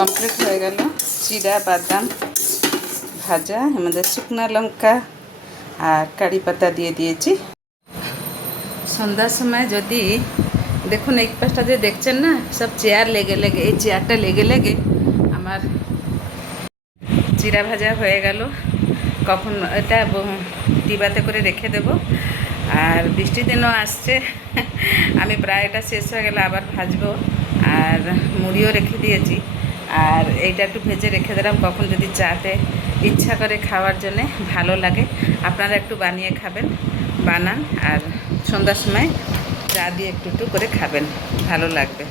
Complete হয়ে গেল জিরা বাদাম ভাজা। আমাদের শুকনো লঙ্কা আর কারি পাতা দিয়ে দিয়েছি। সন্ধ্যার সময় যদি দেখুন এই পাশটা যে দেখছেন না, সব চেয়ার লেগে লেগে, এই চেয়ারটা লেগে লেগে আমার জিরা ভাজা হয়ে গেল। কখন এটা ডিবাতে করে রেখে দেব। আর বৃষ্টির দিনও আসছে, আমি প্রায় এটা শেষ হয়ে গেলে আবার ভাজবো। আর মুড়িও রেখে দিয়েছি। আর এইটা একটু ভেজে রেখে দিলাম, কখন যদি চাতে ইচ্ছা করে খাওয়ার জন্যে, ভালো লাগে। আপনারা একটু বানিয়ে খাবেন, বানান আর সন্ধ্যার সময় চা দিয়ে একটু একটু করে খাবেন, ভালো লাগবে।